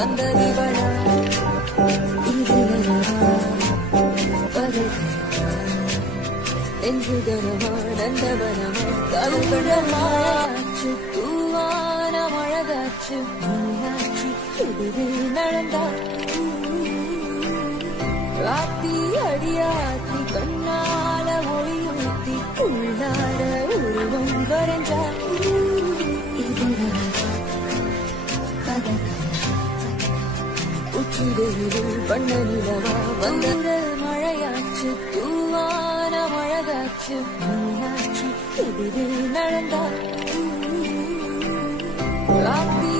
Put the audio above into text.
வந்ததிவளா நெஞ்சுகரமா நந்தவனமா கல்படமாச்சு தூவான மழகாச்சு மீனாட்சி எதிரே நடந்தா ராத்தி அடியாத்தி கண்ணால ஒளியூத்தி உள்ளார உருவம் வரைஞ்சா உச்சிடையில் பண்ண நிலவா வந்த மழையாச்சு தூவான மழகாச்சு மீனாட்சி எதிரே நடந்தா ராத்தி